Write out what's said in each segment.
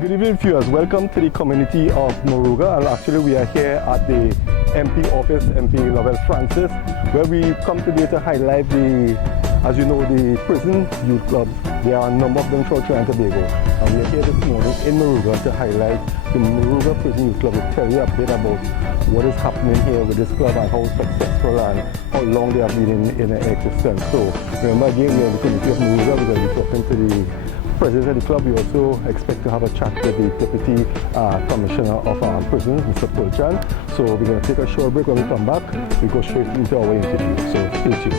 Good evening, viewers. Welcome to the community of Moruga, and actually we are here at the MP office, MP Lovell Francis, where we come today to highlight as you know, the prison youth clubs. There are a number of them throughout Trinidad and Tobago, and we are here this morning in Moruga to highlight the Moruga Prison Youth Club, to tell you a bit about what is happening here with this club and how successful and how long they have been in existence. So remember again, we are in the community of Moruga. We're going to be talking to the president of the club. We also expect to have a chat with the Deputy Commissioner of Prisons, Mr. Pulchan. So we're going to take a short break. When we come back, we go straight into our interview. So stay tuned.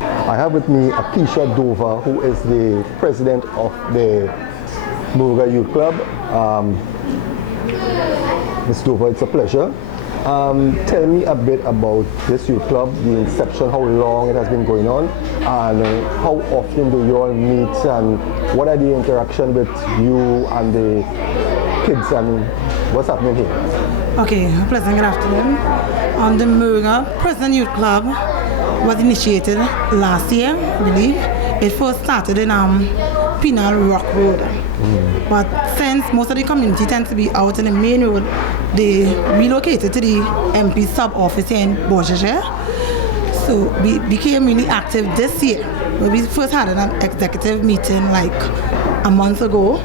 I have with me Akeisha Dover, who is the president of the Moruga Youth Club. Ms. Dover, it's a pleasure. Tell me a bit about this youth club, the inception, how long it has been going on, and how often do you all meet, and what are the interaction with you and the kids, and what's happening here? Okay, pleasant good afternoon. The Moruga Prison Youth Club was initiated last year, I believe. It first started in Penal Rock Road. But since most of the community tends to be out in the main road, they relocated to the MP sub-office here in Borgere. So we became really active this year. We first had an executive meeting like a month ago,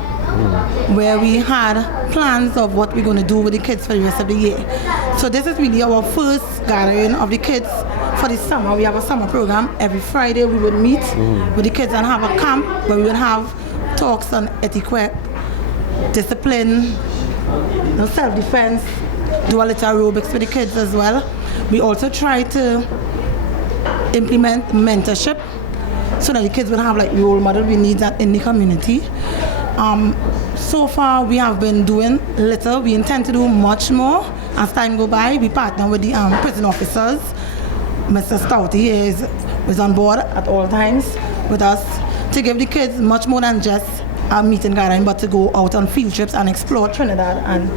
where we had plans of what we're going to do with the kids for the rest of the year. So this is really our first gathering of the kids for the summer. We have a summer program. Every Friday we would meet with the kids and have a camp where we would have talks on etiquette, discipline, self-defense, do a little aerobics for the kids as well. We also try to implement mentorship so that the kids will have like role model. We need that in the community. So far we have been doing little. We intend to do much more as time go by. We partner with the prison officers. Mr. Stouty here is on board at all times with us to give the kids much more than just a meet and gathering, but to go out on field trips and explore Trinidad, and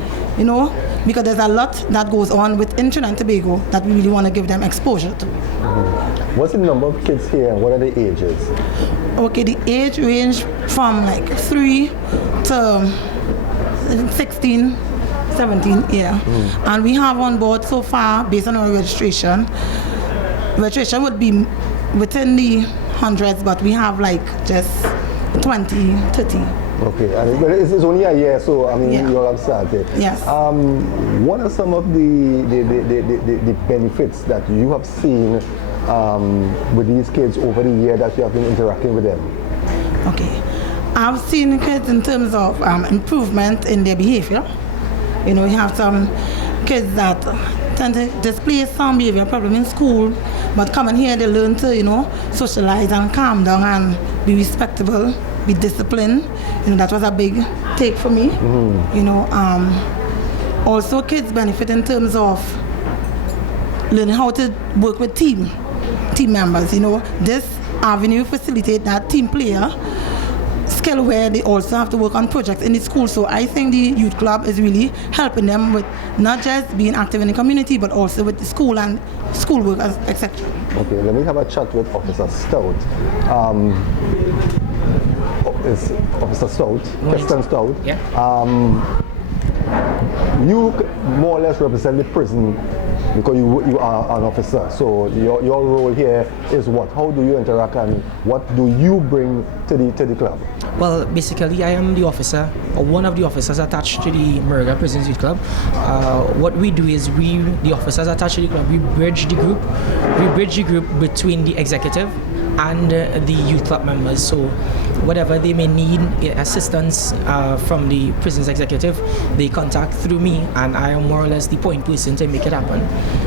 because there's a lot that goes on within Trinidad and Tobago that we really want to give them exposure to. What's the number of kids here and what are the ages? Okay, the age range from like 3 to 16, 17 years. And we have on board so far, based on our registration would be within the hundreds, but we have like just 20, 30. Okay, and it's only a year, so I mean, you all have started. Yes. What are some of the benefits that you have seen with these kids over the year that you have been interacting with them? Okay, I've seen kids in terms of improvement in their behavior. We have some kids that tend to display some behavior problem in school, but coming here they learn to socialize and calm down and be respectable, be disciplined. That was a big take for me. Also kids benefit in terms of learning how to work with team members. This avenue facilitate that team player skill where they also have to work on projects in the school. So I think the youth club is really helping them with not just being active in the community, but also with the school and schoolwork, etc. Okay, let me have a chat with Officer Stout. Is Officer Stout, Captain Stout. Yeah. You more or less represent the prison because you are an officer. So your role here is what? How do you interact and what do you bring to the club? Well, basically, I am the officer, or one of the officers attached to the Moruga Prison Youth Club. What we do is the officers attached to the club, we bridge the group. We bridge the group between the executive and the youth club members. So whatever they may need assistance from the prison's executive, they contact through me, and I am more or less the point person to make it happen.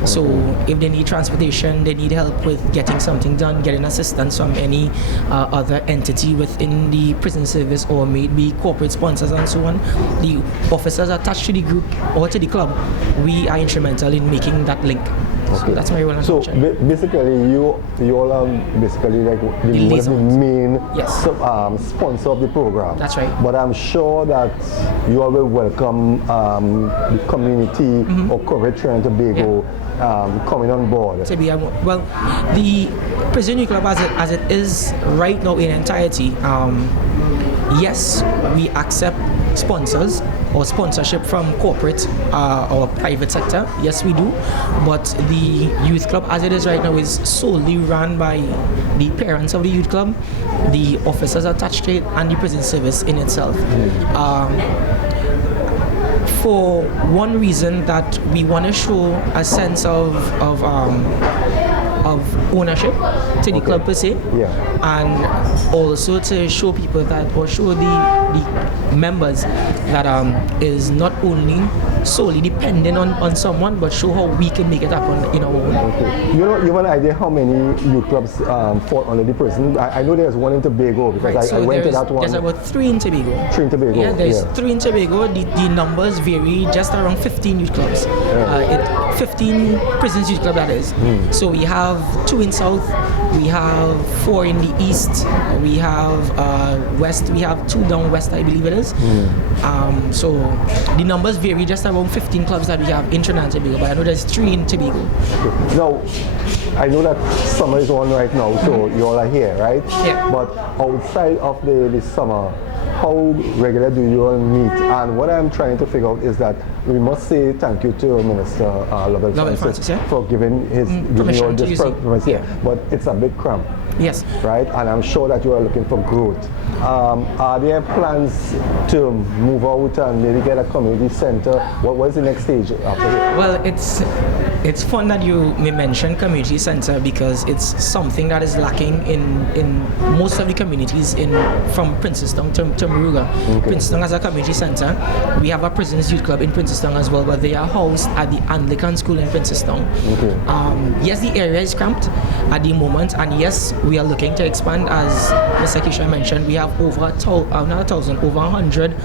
So if they need transportation, they need help with getting something done, getting assistance from any other entity within the prison service, or maybe corporate sponsors and so on, the officers attached to the group or to the club, we are instrumental in making that link. Okay. So that's my role. So basically, you all are basically like the main sponsor of the program. That's right. But I'm sure that you all will welcome the community of Trinidad and Tobago coming on board. Well, the Prison Youth Club as it is right now in entirety, yes, we accept sponsors or sponsorship from corporate or private sector. Yes, we do. But the youth club as it is right now is solely run by the parents of the youth club, the officers attached to it, and the prison service in itself. For one reason that we want to show a sense of ownership to the club per se, and also to show people that, or show the members that is not only solely dependent on someone, but show how we can make it happen in our own. Okay. You have an idea how many youth clubs fall under the prison? I know there's one in Tobago because I went to that one. There's about 3 in Tobago. 3 in Tobago. Yeah, there's 3 in Tobago. The numbers vary, just around 15 youth clubs. 15 prisons youth club, that is. So we have 2 in South, we have 4 in the East, we have West, we have 2 down West, I believe it is. So the numbers vary, just around 15 clubs that we have in Trinidad and Tobago, but I know there's 3 in Tobago. Okay. Now, I know that summer is on right now, so you all are here, right? Yeah. But outside of the summer, how regular do you all meet? And what I'm trying to figure out is that we must say thank you to Minister Lovell Francis for giving giving all this permission. But it's a big cramp. Yes. Right? And I'm sure that you are looking for growth. Are there plans to move out and maybe get a community center? What is the next stage after that? Well, it's fun that you may mention community center, because it's something that is lacking in most of the communities from Princestown to Moruga. Okay. Princestown has a community center. We have a prisons youth club in Princestown as well, but they are housed at the Anglican school in Princestown. Okay. Yes, the area is cramped at the moment, and yes, we are looking to expand. As Mr. Kisha mentioned, we have over 100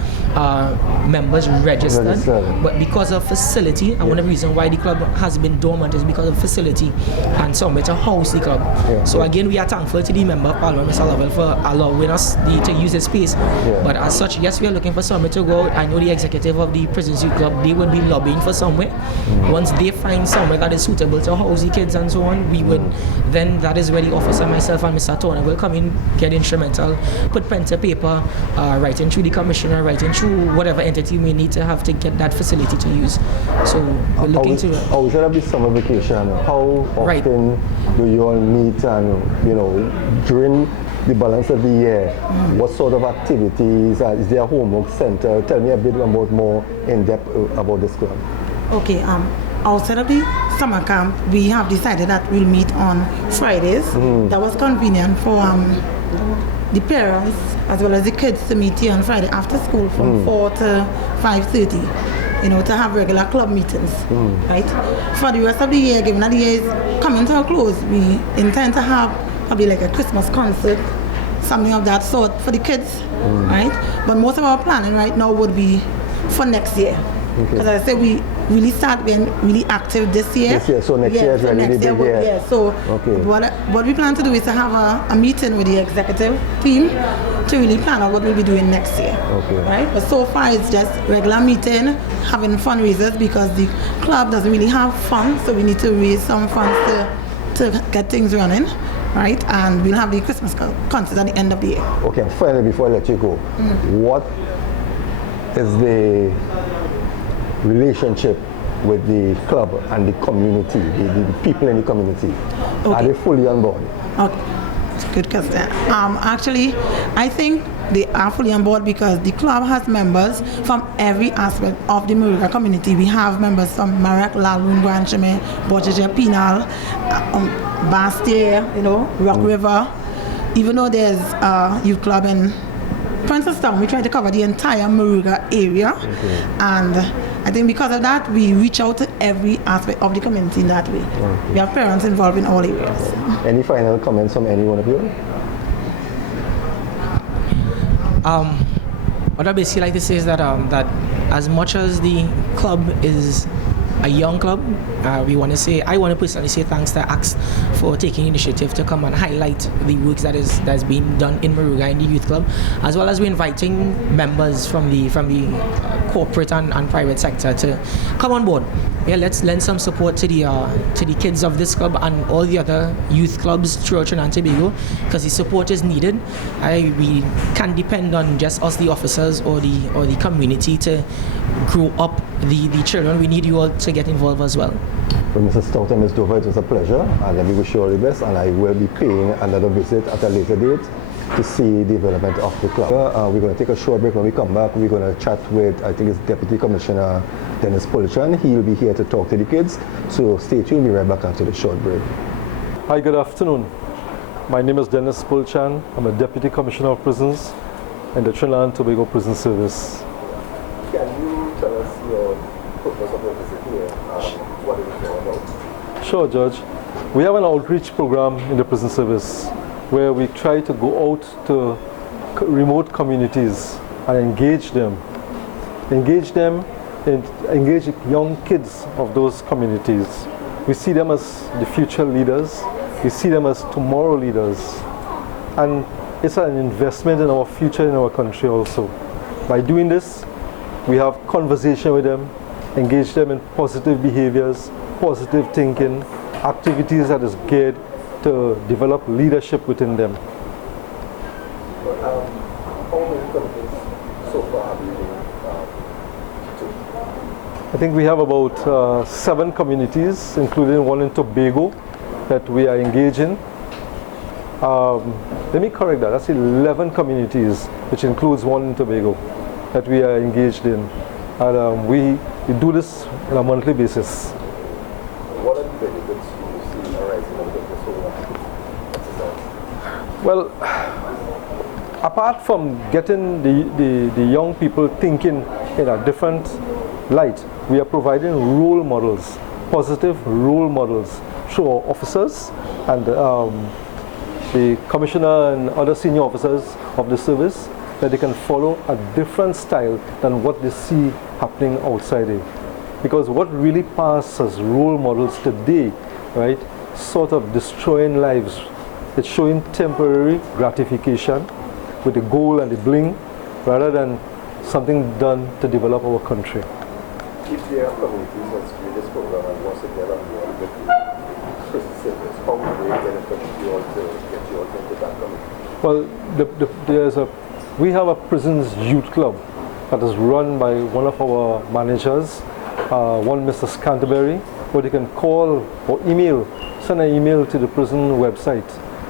members registered. But because of facility, and one of the reasons why the club has been dormant is because of facility and somewhere to house the club. So again, we are thankful to the member of Parliament, Mr. Lovell, for allowing us to use the space. But as such, yes, we are looking for somewhere to go. I know the executive of the Prisons Youth Club, they would be lobbying for somewhere. Once they find somewhere that is suitable to house the kids and so on, we would, then that is where the officer, myself and Mr. Turner will come in, get instrumental, put pen to paper, writing through the commissioner, writing through whatever entity we need to have to get that facility to use. So we're looking to... Outside of the summer vacation, how often do you all meet, and, during the balance of the year, what sort of activities? Is there a homework center? Tell me a bit more in depth about this club. Okay, outside of the summer camp, we have decided that we'll meet on Fridays. That was convenient for the parents as well as the kids to meet here on Friday after school from 4 to 5:30. To have regular club meetings, right? For the rest of the year, given that the year is coming to a close, we intend to have probably like a Christmas concert, something of that sort for the kids, right? But most of our planning right now would be for next year. Because as I said, we really start being really active this year. So next year is really the big year. Yeah, so what we plan to do is to have a meeting with the executive team to really plan out what we'll be doing next year. Right? But so far it's just regular meeting, having fundraisers, because the club doesn't really have funds, so we need to raise some funds to get things running. Right? And we'll have the Christmas concert at the end of the year. Okay, finally, before I let you go, what is the relationship with the club and the community, the people in the community? Are they fully on board? Okay, good question. Actually, I think they are fully on board because the club has members from every aspect of the Moruga community. We have members from Marak, Lalun, Guancheme, Bojaja, Pinal, Bastia, Rock River. Even though there's a youth club in Princestown, we try to cover the entire Moruga area. And I think because of that, we reach out to every aspect of the community in that way. We have parents involved in all areas. Any final comments from any one of you? What I basically like to say is that that as much as the club is a young club. I want to personally say thanks to Axe for taking initiative to come and highlight the work that's being done in Moruga in the youth club, as well as we're inviting members from the corporate and private sector to come on board. Yeah, let's lend some support to the kids of this club and all the other youth clubs throughout Trinidad and Tobago, because the support is needed. We can't depend on just us, the officers, or the community to grow up the children. We need you all to get involved as well. Well, Mr. Stout and Ms. Dover, it was a pleasure, and we wish you all the best, and I will be paying another visit at a later date to see the development of the club. We're going to take a short break. When we come back, we're going to chat with, I think it's Deputy Commissioner Dennis Pulchan. He'll be here to talk to the kids, so stay tuned. We'll be right back after the short break. Hi, good afternoon. My name is Dennis Pulchan. I'm a Deputy Commissioner of Prisons in the Trinidad and Tobago Prison Service. Can you tell us your purpose of your visit here and what it is all about? Sure, Judge. We have an outreach program in the prison service where we try to go out to remote communities and engage young kids of those communities. We see them as the future leaders. We see them as tomorrow leaders. And it's an investment in our future in our country also. By doing this, we have conversation with them, engage them in positive behaviors, positive thinking, activities that is geared to develop leadership within them. How many communities so far have you I think we have about 7 communities, including one in Tobago, that we are engaging. Let me correct that. That's 11 communities, which includes one in Tobago, that we are engaged in. And we do this on a monthly basis. What are the benefits you see arising out of this whole exercise? Well, apart from getting the young people thinking in a different light, we are providing role models, positive role models through our officers and the commissioner and other senior officers of the service, that they can follow a different style than what they see happening outside it. Because what really passes as role models today, right, sort of destroying lives. It's showing temporary gratification with the goal and the bling, rather than something done to develop our country. If there are communities that screen this program and wants to get on board with the prison service, how do they get in touch with you all to get you all into that community? Well, we have a prisons youth club that is run by one of our managers, one Mr. Scanterbury, where they can call or email, send an email to the prison website,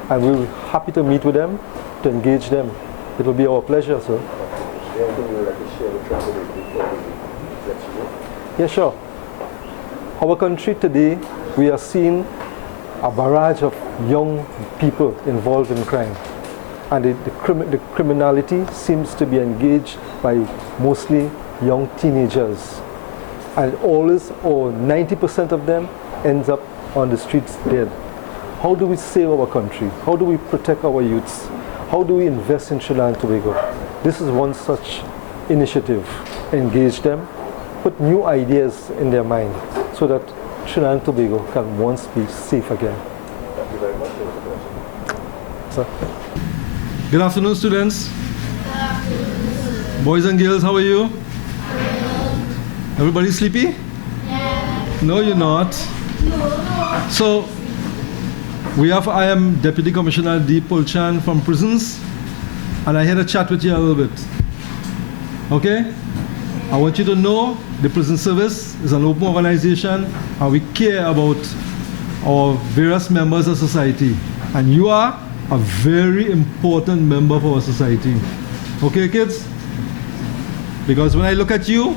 and we'll be happy to meet with them, to engage them. It will be our pleasure, sir. Anything you would like to share with travelers before we let you go? Yeah, sure. Our country today, we are seeing a barrage of young people involved in crime. And the criminality seems to be engaged by mostly young teenagers. And always, or 90% of them, ends up on the streets dead. How do we save our country? How do we protect our youths? How do we invest in Trinidad and Tobago? This is one such initiative. Engage them, put new ideas in their mind, so that Trinidad and Tobago can once be safe again. Thank you very much for the question. Sir. Good afternoon, students. Boys and girls, how are you? Everybody sleepy? No, you're not. So, I am Deputy Commissioner D. Pulchan from Prisons, and I had a chat with you a little bit. Okay? I want you to know the prison service is an open organization, and we care about our various members of society. And you are a very important member of our society. Okay, kids? Because when I look at you,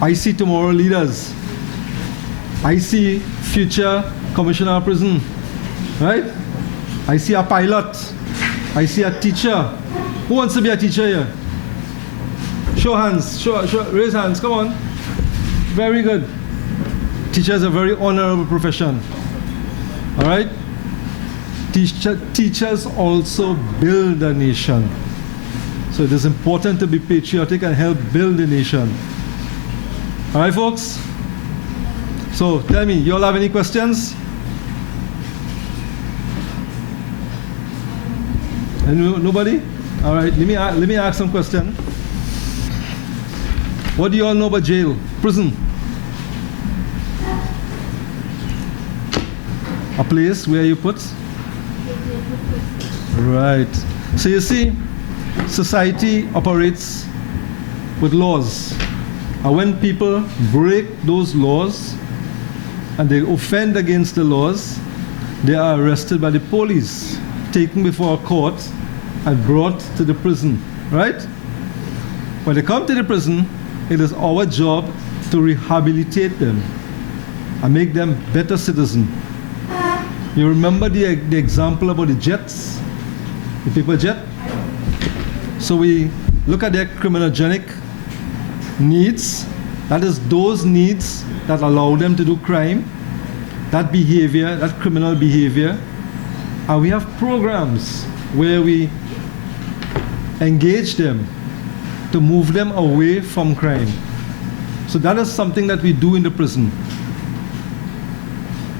I see tomorrow leaders. I see future commissioner of prison, right? I see a pilot. I see a teacher. Who wants to be a teacher here? Show hands, raise hands, come on. Very good. Teacher is a very honorable profession. All right? Teachers also build a nation. So it is important to be patriotic and help build the nation. All right, folks? So tell me, you all have any questions? Nobody? All right, let me ask some questions. What do you all know about jail, prison? A place where you put? Right. So you see, society operates with laws. And when people break those laws and they offend against the laws, they are arrested by the police, taken before a court and brought to the prison, right? When they come to the prison, it is our job to rehabilitate them and make them better citizens. You remember the example about the jets, the paper jet? So we look at their criminogenic needs, that is those needs that allow them to do crime, that behavior, that criminal behavior, and we have programs where we engage them to move them away from crime. So that is something that we do in the prison.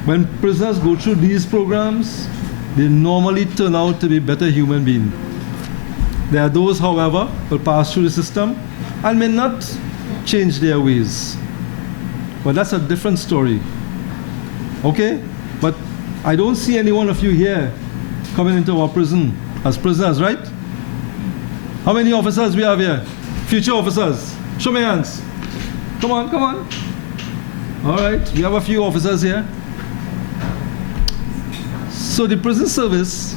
When prisoners go through these programs, they normally turn out to be better human beings. There are those, however, who pass through the system and may not change their ways. But that's a different story. Okay? But I don't see any one of you here coming into our prison as prisoners, right? How many officers we have here? Future officers. Show me hands. Come on, come on. All right, we have a few officers here. So the prison service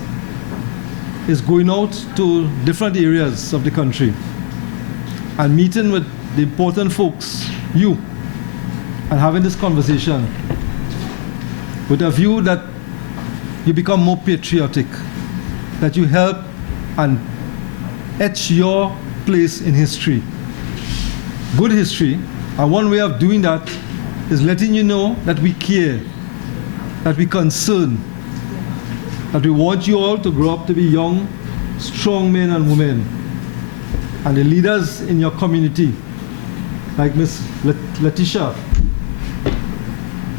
is going out to different areas of the country and meeting with the important folks, you, and having this conversation with a view that you become more patriotic, that you help and etch your place in history, good history. And one way of doing that is letting you know that we care, that we concern, that we want you all to grow up to be young, strong men and women, and the leaders in your community, like Miss Letitia,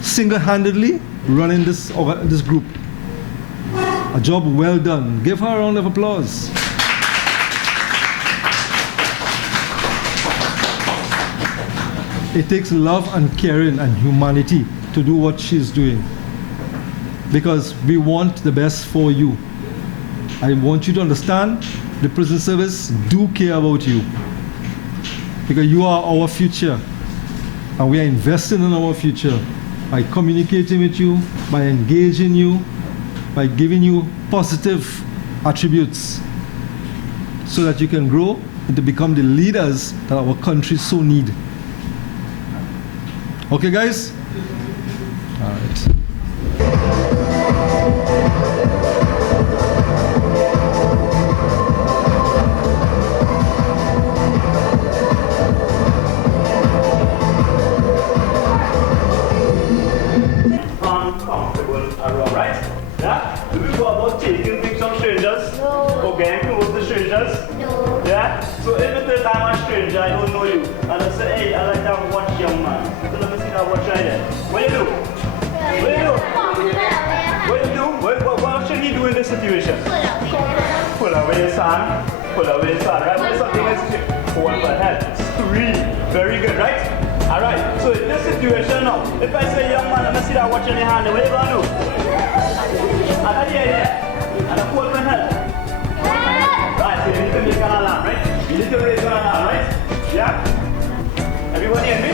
single-handedly running this group. A job well done. Give her a round of applause. It takes love and caring and humanity to do what she's doing, because we want the best for you. I want you to understand the prison service do care about you, because you are our future, and we are investing in our future by communicating with you, by engaging you, by giving you positive attributes so that you can grow and to become the leaders that our country so need. Okay, guys? All right. Uncomfortable around, right? Yeah? Do we go about taking things from strangers? No. Or getting close to strangers? No. Yeah? So if it is I'm a stranger, I don't know you, and I say, hey, I like that watch young man. So let me see that watch right there. What you do? What you do? What you do? What should he do in this situation? Pull away, son. Pull away, son. Right? When something is hold for head. 3. Very good, right? Alright, so in this situation now, if I say, young man, let me see that watch in your hand, what are you going to do? And I hear here, and I hold my head. Right, so you need to make an alarm, right? You need to raise an alarm, right? Yeah? Everybody in me?